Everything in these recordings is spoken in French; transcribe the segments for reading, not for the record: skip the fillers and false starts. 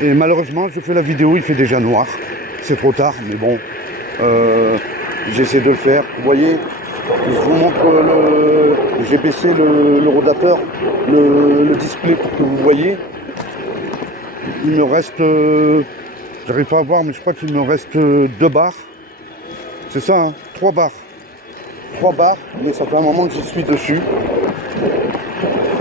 Et malheureusement, je fais la vidéo, il fait déjà noir. C'est trop tard, mais bon, j'essaie de le faire. Vous voyez, je vous montre j'ai baissé le rotateur, le display pour que vous voyez. Il me reste, j'arrive pas à voir, mais je crois qu'il me reste 2 barres. C'est ça, hein, 3 barres. 3 barres, mais ça fait un moment que je suis dessus.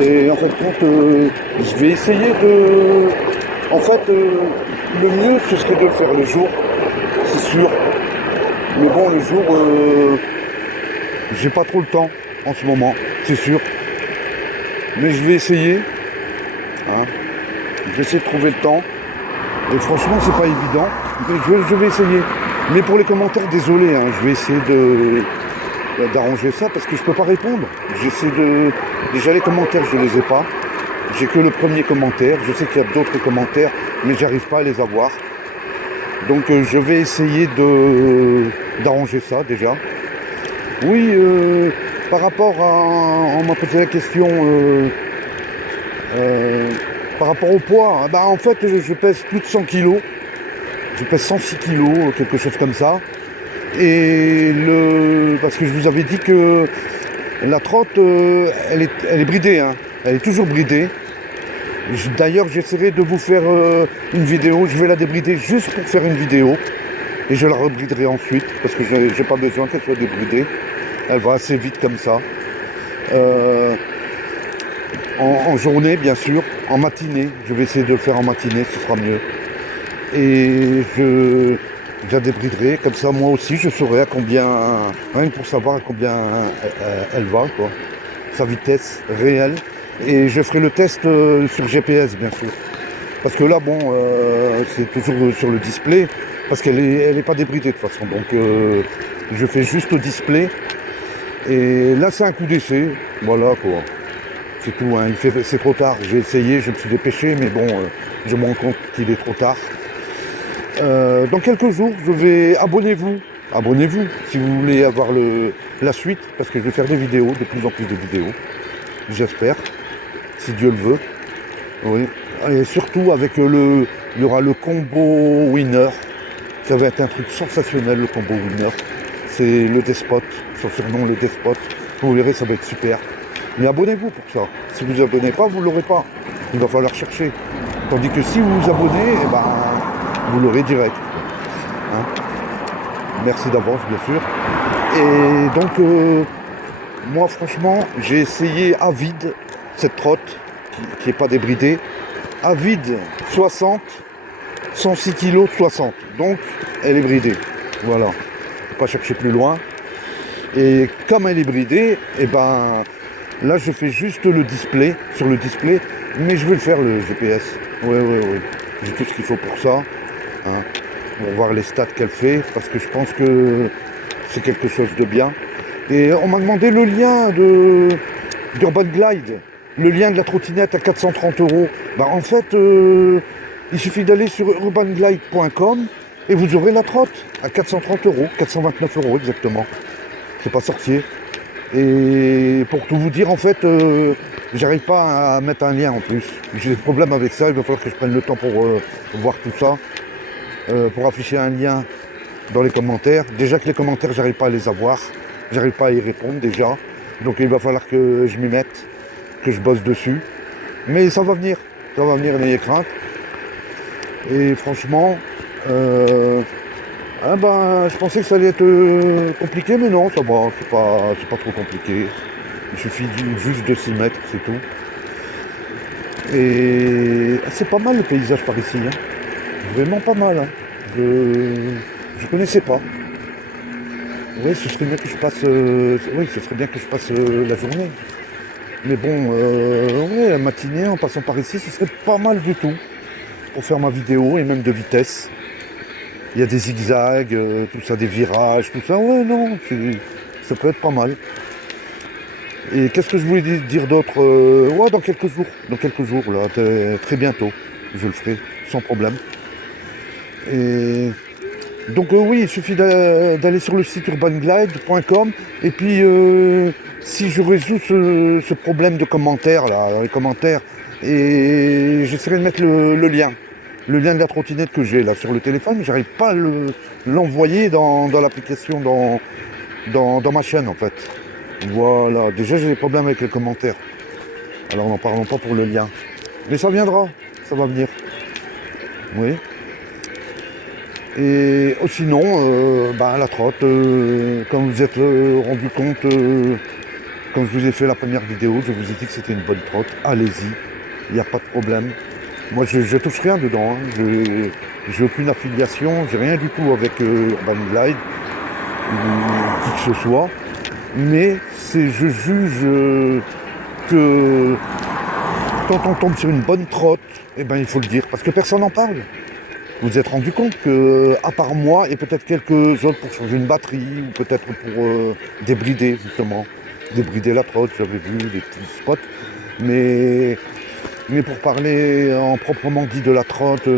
Et en fait, je vais essayer de... En fait, le mieux, ce serait de le faire le jour, c'est sûr. Mais bon, le jour, j'ai pas trop le temps en ce moment, c'est sûr. Mais je vais essayer. Hein. Je vais essayer de trouver le temps. Et franchement, c'est pas évident. Mais je vais essayer. Mais pour les commentaires, désolé, hein, je vais essayer d'arranger ça parce que je peux pas répondre. J'essaie de... Déjà, les commentaires, je les ai pas. J'ai que le premier commentaire. Je sais qu'il y a d'autres commentaires, mais j'arrive pas à les avoir. Donc, je vais essayer d'arranger ça déjà. Oui, par rapport à... On m'a posé la question... par rapport au poids, bah en fait je pèse plus de 100 kg, je pèse 106 kg, quelque chose comme ça. Et parce que je vous avais dit que la trotte, elle est bridée, hein. Elle est toujours bridée. D'ailleurs j'essaierai de vous faire une vidéo, je vais la débrider juste pour faire une vidéo. Et je la rebriderai ensuite, parce que j'ai pas besoin qu'elle soit débridée. Elle va assez vite comme ça. En journée, bien sûr, en matinée. Je vais essayer de le faire en matinée, ce sera mieux. Et je la débriderai, comme ça, moi aussi, je saurai à combien, rien que pour savoir à combien elle va, quoi. Sa vitesse réelle. Et je ferai le test sur GPS, bien sûr. Parce que là, bon, c'est toujours sur le display, parce qu'elle est pas débridée de toute façon. Donc, je fais juste au display. Et là, c'est un coup d'essai. Voilà, quoi. C'est tout, hein. C'est trop tard. J'ai essayé, je me suis dépêché, mais bon, je me rends compte qu'il est trop tard. Dans quelques jours, je vais... Abonnez-vous si vous voulez avoir la suite, parce que je vais faire des vidéos, de plus en plus de vidéos. J'espère, si Dieu le veut. Oui. Et surtout avec il y aura le combo winner. Ça va être un truc sensationnel, le combo winner. C'est le Despote, son surnom le Despote. Vous verrez, ça va être super. Mais abonnez-vous pour ça. Si vous ne vous abonnez pas, vous ne l'aurez pas. Il va falloir chercher. Tandis que si vous vous abonnez, eh ben, vous l'aurez direct. Hein, merci d'avance, bien sûr. Et donc, moi, franchement, j'ai essayé à vide cette trotte qui n'est pas débridée. À vide, 60, 106 kg, 60. Donc, elle est bridée. Voilà. Il ne faut pas chercher plus loin. Et comme elle est bridée, eh ben... Là, je fais juste le display, sur le display, mais je vais le faire, le GPS. Oui. J'ai tout ce qu'il faut pour ça. Hein, pour voir les stats qu'elle fait, parce que je pense que c'est quelque chose de bien. Et on m'a demandé le lien d'Urban Glide, le lien de la trottinette à 430 €. Bah, en fait, il suffit d'aller sur urbanglide.com et vous aurez la trotte à 430 €, 429 € exactement. C'est pas sorcier. Et pour tout vous dire, en fait, j'arrive pas à mettre un lien en plus. J'ai des problèmes avec ça, il va falloir que je prenne le temps pour voir tout ça. Pour afficher un lien dans les commentaires. Déjà que les commentaires, j'arrive pas à les avoir. J'arrive pas à y répondre déjà. Donc il va falloir que je m'y mette, que je bosse dessus. Mais ça va venir, n'ayez crainte. Et franchement... ah ben, je pensais que ça allait être compliqué, mais non, ça va, c'est pas trop compliqué. Il suffit juste de s'y mettre, c'est tout. Et c'est pas mal le paysage par ici, hein. Vraiment pas mal. Hein. Je connaissais pas. Oui, ce serait bien que je passe. La journée. Mais bon, la matinée, en passant par ici, ce serait pas mal du tout pour faire ma vidéo et même de vitesse. Il y a des zigzags, tout ça, des virages, tout ça. Ouais, non, ça peut être pas mal. Et qu'est-ce que je voulais dire d'autre ouais, dans quelques jours, là, très bientôt, je le ferai, sans problème. Et donc oui, il suffit d'aller sur le site urbanglide.com et puis si je résous ce problème de commentaires, là, dans les commentaires, et j'essaierai de mettre le lien. le lien de la trottinette que j'ai là sur le téléphone, j'arrive pas à l'envoyer dans l'application, dans ma chaîne en fait. Voilà, déjà j'ai des problèmes avec les commentaires. Alors n'en parlons pas pour le lien. Mais ça viendra, ça va venir. Oui. Et sinon, la trotte, comme vous êtes rendu compte, quand je vous ai fait la première vidéo, je vous ai dit que c'était une bonne trotte. Allez-y, il n'y a pas de problème. Moi, je touche rien dedans. Hein. J'ai aucune affiliation, j'ai rien du tout avec Urban Glide ou qui que ce soit. Mais je juge que quand on tombe sur une bonne trotte, eh ben, il faut le dire, parce que personne n'en parle. Vous vous êtes rendu compte que, à part moi et peut-être quelques autres pour changer une batterie, ou peut-être pour débrider justement, débrider la trotte, j'avais vu des petits spots, mais pour parler en proprement dit de la trotte,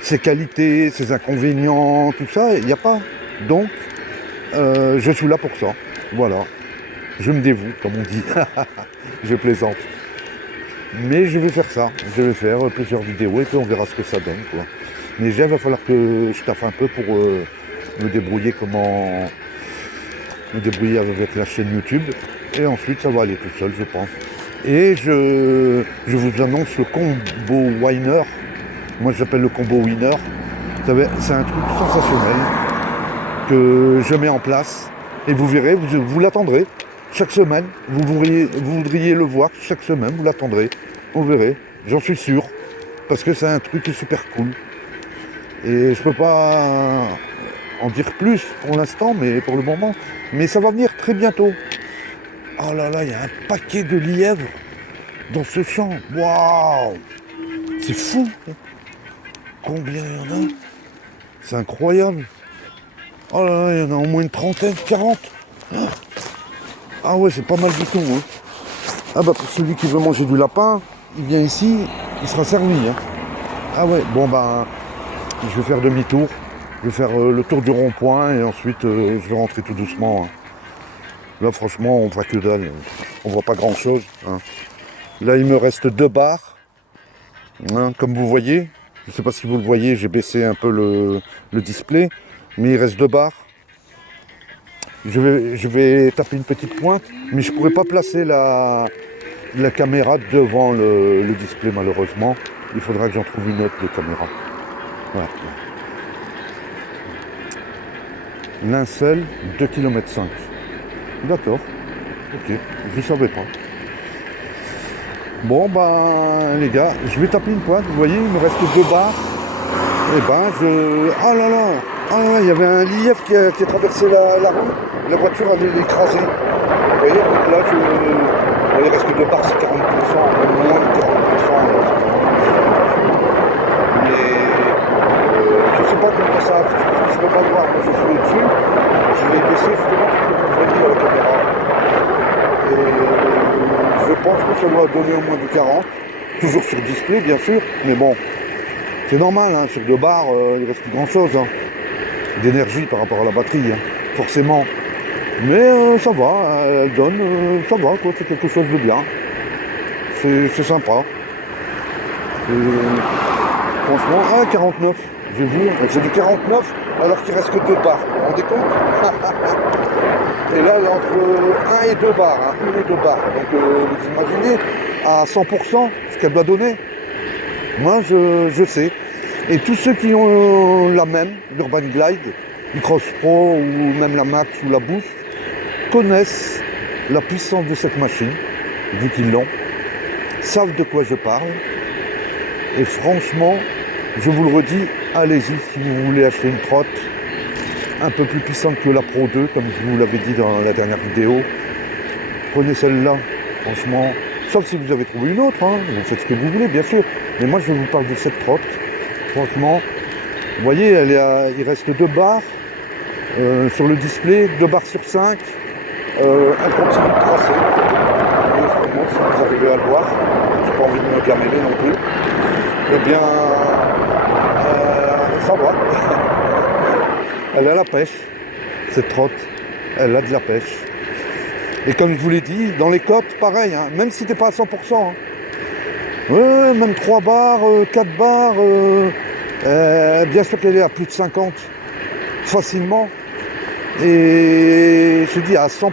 ses qualités, ses inconvénients, tout ça, il n'y a pas. Donc, je suis là pour ça. Voilà. Je me dévoue, comme on dit. Je plaisante. Mais je vais faire ça. Je vais faire plusieurs vidéos et puis on verra ce que ça donne, quoi. Mais déjà, il va falloir que je taffe un peu pour me débrouiller avec la chaîne YouTube. Et ensuite, ça va aller tout seul, je pense. Et je vous annonce le combo winner. Moi, j'appelle le combo winner. C'est un truc sensationnel que je mets en place. Et vous verrez, vous l'attendrez. Chaque semaine, vous voudriez le voir chaque semaine, vous l'attendrez. Vous verrez, j'en suis sûr. Parce que c'est un truc qui est super cool. Et je peux pas en dire plus pour l'instant, mais pour le moment. Mais ça va venir très bientôt. Oh là là, il y a un paquet de lièvres dans ce champ. Waouh! C'est fou! Combien il y en a? C'est incroyable. Oh là là, il y en a au moins une trentaine, 40. Ah ouais, c'est pas mal du tout. Hein. Ah bah pour celui qui veut manger du lapin, il vient ici, il sera servi. Hein. Ah ouais, bon bah, je vais faire demi-tour. Je vais faire le tour du rond-point et ensuite je vais rentrer tout doucement. Hein. Là franchement, on voit que dalle. On voit pas grand-chose. Hein. Là, il me reste 2 barres. Hein, comme vous voyez. Je sais pas si vous le voyez, j'ai baissé un peu le display. Mais il reste 2 barres. Je vais taper une petite pointe, mais je ne pourrais pas placer la caméra devant le display malheureusement. Il faudra que j'en trouve une autre de caméra. Voilà. Lincel, 2,5 km. D'accord. Ok, je ne savais pas. Bon ben les gars, je vais taper une pointe, vous voyez, il me reste 2 barres. Et ben oh là là, il y avait un lièvre qui a traversé la rue. La voiture allait l'écraser. Vous voyez, donc là, il reste 2 barres, c'est 40%, moins de 40%. Mais je ne sais pas comment ça a fait, je ne peux pas le voir. Moi, je suis au-dessus, je l'ai baissé justement pour que vous voyez à la caméra. Et je pense que ça doit donner au moins du 40. Toujours sur display, bien sûr, mais bon, c'est normal, hein, sur 2 barres, il ne reste plus grand-chose hein, d'énergie par rapport à la batterie, hein, forcément. Mais ça va, elle donne, ça va quoi, c'est quelque chose de bien. C'est sympa. Franchement, 49, j'ai vu, c'est du 49 alors qu'il reste que 2 barres, vous vous rendez compte? Et là, il y a entre 1 et 2 barres, hein, 1 et 2 barres. Donc vous imaginez, à 100% ce qu'elle doit donner. Moi, je sais. Et tous ceux qui ont la même, l'Urban Glide, le Cross Pro ou même la Max ou la Boost, connaissent la puissance de cette machine, vu qu'ils l'ont, savent de quoi je parle. Et franchement, je vous le redis, allez-y si vous voulez acheter une trotte un peu plus puissante que la Pro 2, comme je vous l'avais dit dans la dernière vidéo. Prenez celle-là, franchement, sauf si vous avez trouvé une autre, hein, vous faites ce que vous voulez, bien sûr. Mais moi, je vous parle de cette trotte. Franchement, vous voyez, il reste 2 barres sur le display, 2 barres sur 5. Un continu de tracé. Et je vous montre si vous arrivez à le voir. J'ai pas envie de me gameler non plus. Eh bien, ça va. Elle a la pêche, cette trotte. Elle a de la pêche. Et comme je vous l'ai dit, dans les côtes, pareil, hein, même si t'es pas à 100%. Hein. Ouais, même 3 bars, 4 bars. Bien sûr qu'elle est à plus de 50 facilement. Et je dis à 100%,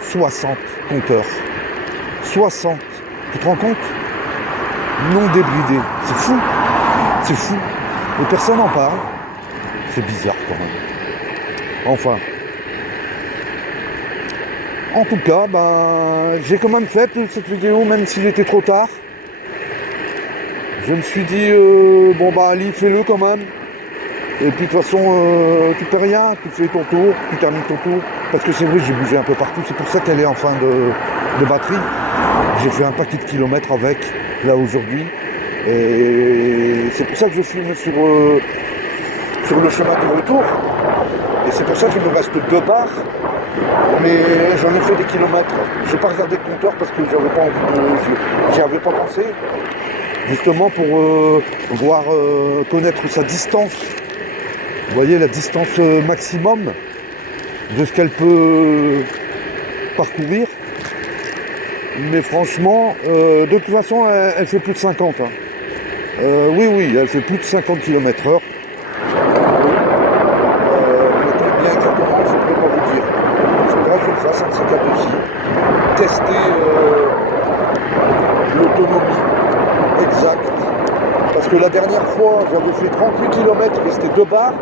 60 compteurs. 60. Tu te rends compte? Non débridé. C'est fou. C'est fou. Et personne n'en parle. C'est bizarre quand même. Enfin. En tout cas, j'ai quand même fait cette vidéo, même s'il était trop tard. Je me suis dit, Ali, fais-le quand même. Et puis de toute façon, tu peux rien, tu fais ton tour, tu termines ton tour. Parce que c'est vrai, j'ai bougé un peu partout. C'est pour ça qu'elle est en fin de batterie. J'ai fait un paquet de kilomètres avec, là aujourd'hui. Et c'est pour ça que je filme sur le chemin du retour. Et c'est pour ça qu'il me reste 2 barres. Mais j'en ai fait des kilomètres. Je n'ai pas regardé le compteur parce que j'y avais pas pensé. Justement pour connaître sa distance. Vous voyez la distance maximum de ce qu'elle peut parcourir. Mais franchement, de toute façon, elle fait plus de 50. Hein. Oui, elle fait plus de 50 km/h. Bien exactement, je ne peux pas vous dire. Il faudra que je le fasse un de ces quatre aussi. Tester l'autonomie exacte. Parce que la dernière fois, j'avais fait 38 km, il restait 2 barres.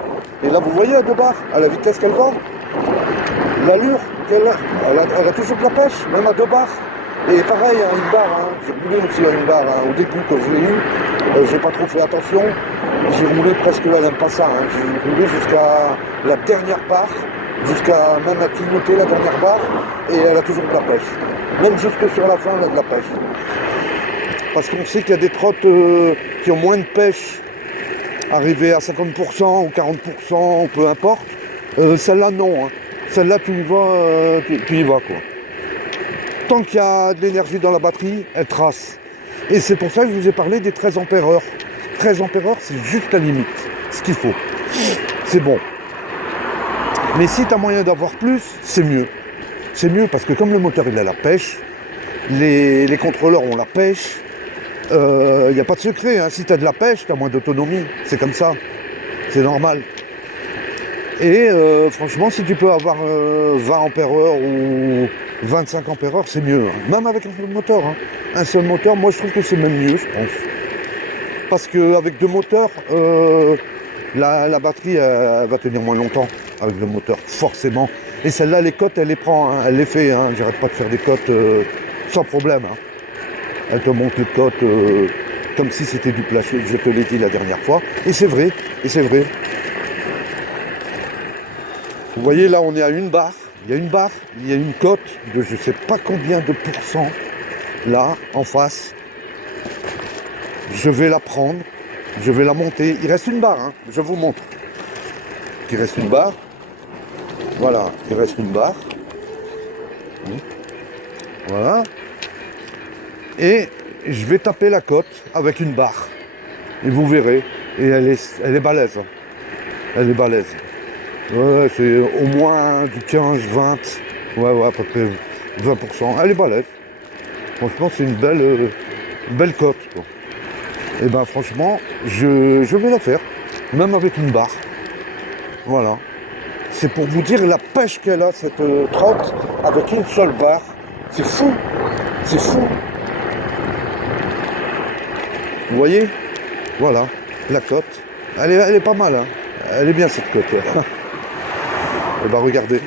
Et là, vous voyez à 2 barres, à la vitesse qu'elle va, l'allure qu'elle a, elle a toujours de la pêche, même à 2 barres. Et pareil, à une barre, hein, j'ai roulé aussi à une barre, hein, au début quand je l'ai eu, j'ai pas trop fait attention, j'ai roulé presque, elle n'aime pas ça, hein, j'ai roulé jusqu'à la dernière barre, jusqu'à même la clignoter la dernière barre, et elle a toujours de la pêche. Même jusque sur la fin, elle a de la pêche. Parce qu'on sait qu'il y a des trottes qui ont moins de pêche, arrivées à 50% ou 40%, ou peu importe. Celle-là, non. Hein. Celle-là, tu y vas, quoi. Tant qu'il y a de l'énergie dans la batterie, elle trace. Et c'est pour ça que je vous ai parlé des 13 ampères-heure. 13 ampères-heure, c'est juste la limite, ce qu'il faut. C'est bon. Mais si tu as moyen d'avoir plus, c'est mieux. C'est mieux parce que comme le moteur il a la pêche, les contrôleurs ont la pêche, il n'y a pas de secret. Hein. Si tu as de la pêche, tu as moins d'autonomie. C'est comme ça. C'est normal. Et franchement, si tu peux avoir 20 ampères-heure ou 25 ampères-heure, c'est mieux. Hein. Même avec un seul moteur. Hein. Un seul moteur, moi je trouve que c'est même mieux, je pense. Parce qu'avec 2 moteurs, la batterie elle va tenir moins longtemps avec le moteur, forcément. Et celle-là, les cotes, elle les prend, hein, elle les fait. Hein. J'arrête pas de faire des cotes sans problème. Hein. Elle te montre les cotes comme si c'était du plat. Je te l'ai dit la dernière fois. Et c'est vrai, Vous voyez, là, on est à une barre. Il y a une barre, il y a une cote de je sais pas combien de pourcents. Là, en face. Je vais la prendre. Je vais la monter. Il reste une barre, hein, je vous montre. Il reste une barre. Voilà, il reste une barre. Voilà. Et je vais taper la cote avec une barre. Et vous verrez. Et elle est balèze. Hein. Elle est balèze. Ouais, c'est au moins du 15, 20. Ouais, à peu près 20%. Elle est balèze. Franchement, c'est une belle cote. Quoi. Et ben franchement, je vais la faire. Même avec une barre. Voilà. C'est pour vous dire la pêche qu'elle a, cette trotte, avec une seule barre. C'est fou. C'est fou. Vous voyez? Voilà, la cote. Elle est pas mal, hein. Elle est bien cette cote. Et ben regardez,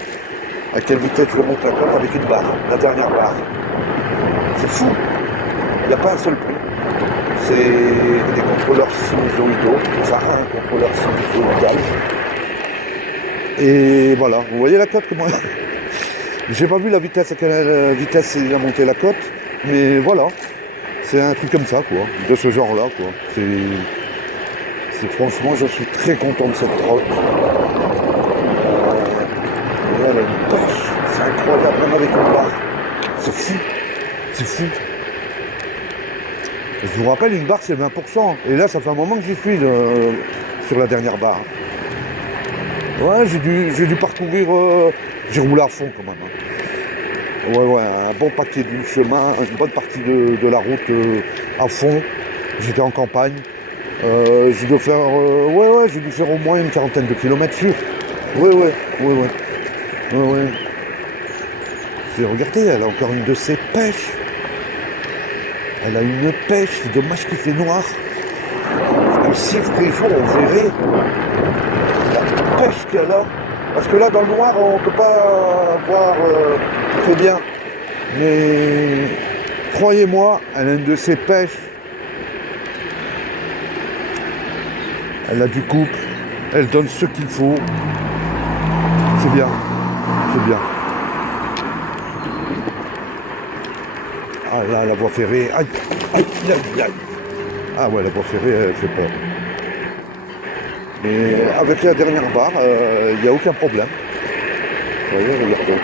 à quelle vitesse je remonte la cote avec une barre, la dernière barre. C'est fou. Il n'y a pas un seul prix. C'est des contrôleurs sinusoïdaux, enfin un contrôleur sinusoïdal. Et voilà, vous voyez la cote comment. J'ai pas vu la vitesse à quelle vitesse il a monté la cote, mais voilà. C'est un truc comme ça, quoi, de ce genre-là, quoi. C'est franchement, je suis très content de cette trotte. Elle a une pêche, c'est incroyable, même avec une barre. C'est fou, c'est fou. Je vous rappelle, une barre, c'est 20%. Et là, ça fait un moment que j'y suis sur la dernière barre. Ouais, j'ai dû parcourir, j'ai roulé à fond quand même. Hein. Ouais, un bon paquet du chemin, une bonne partie de la route à fond. J'étais en campagne. J'ai dû faire, j'ai dû faire au moins une quarantaine de kilomètres sûr. Ouais, ouais, ouais, ouais, ouais, ouais. Regardez, elle a encore une de ses pêches. Elle a une pêche, c'est dommage qu'il fait noir. Parce que si les jours on verrait la pêche qu'elle a. Parce que là dans le noir on ne peut pas voir très bien. Mais croyez-moi, elle a une de ses pêches. Elle a du couple, elle donne ce qu'il faut. C'est bien, c'est bien. Ah là, la voie ferrée, aïe, aïe, aïe, aïe. Ah ouais, la voie ferrée, elle fait peur. Mais avec la dernière barre, il n'y a aucun problème. Vous voyez, regardez.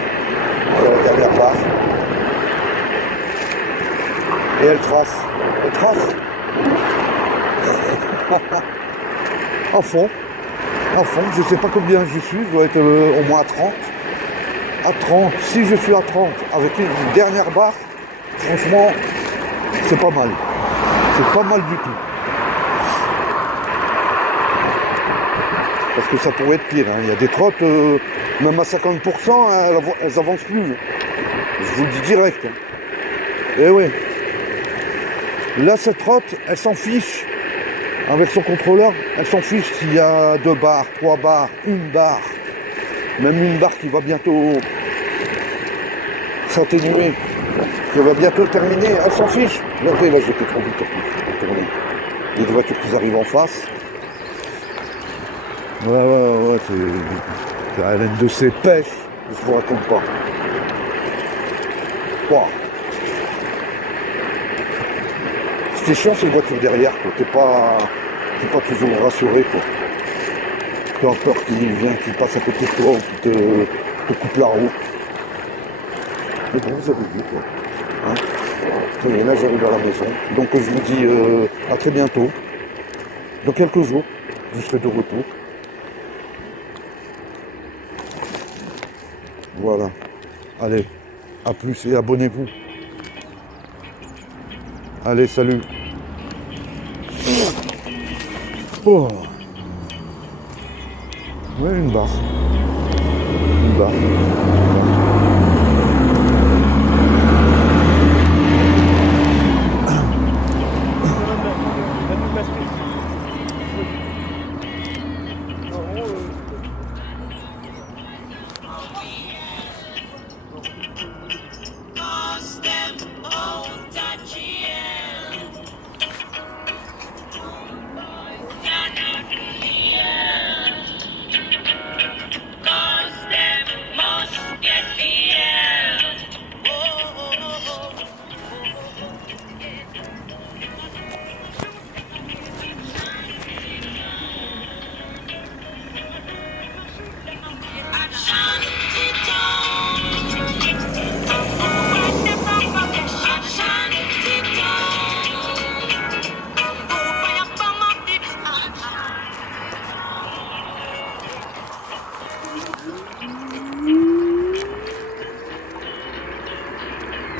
La dernière barre. Et elle trace. Elle trace. En fond. En fond, je ne sais pas combien je suis, je dois être au moins à 30. À 30, si je suis à 30 avec une dernière barre, franchement, c'est pas mal. C'est pas mal du tout. Parce que ça pourrait être pire. Hein. Il y a des trottes, même à 50%, elles avancent plus. Je vous le dis direct. Hein. Et oui. Là, cette trotte, elle s'en fiche. Avec son contrôleur, elle s'en fiche s'il y a 2 barres, 3 barres, 1 barre. Même une barre qui va bientôt s'atténuer, qui va bientôt terminer, elle s'en fiche. Regardez, là j'étais trop vite en tournée. Il y a des voitures qui arrivent en face. Ouais, c'est la laine de ses pêches, je vous raconte pas. Wow. C'est chiant ces voitures derrière, quoi. T'es pas toujours rassuré, quoi. Tu as peur qu'il vienne, qu'il passe à côté de toi ou qu'il te coupe la route. Mais bon, vous avez vu, quoi. Hein, et là, j'arrive à la maison. Donc, je vous dis à très bientôt. Dans quelques jours, je serai de retour. Voilà. Allez, à plus et abonnez-vous. Allez, salut. Oh. Ouais, une barre. Une barre.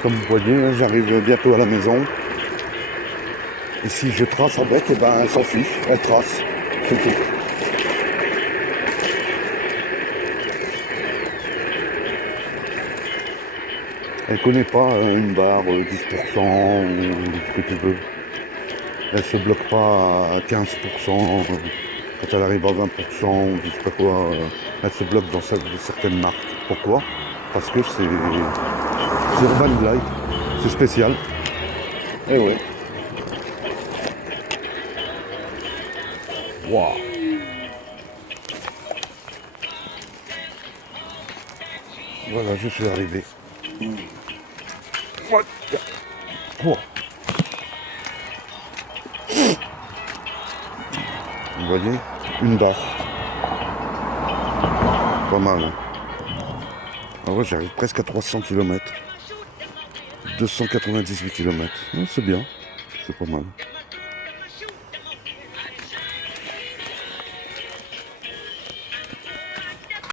Comme vous voyez, j'arrive bientôt à la maison. Et si je trace avec, et ben elle s'en fiche, elle trace. C'est tout. Elle connaît pas une barre 10% ou ce que tu veux. Elle se bloque pas à 15% quand elle arrive à 20% ou je sais pas quoi. Elle se bloque dans certaines marques. Pourquoi? Parce que c'est Urban Glide, c'est spécial. Et ouais. Waouh. Voilà, je suis arrivé. What? Oh. Vous voyez, une barre. Pas mal. Hein. Ah ouais, j'arrive presque à 300 km. 298 km. C'est bien, c'est pas mal.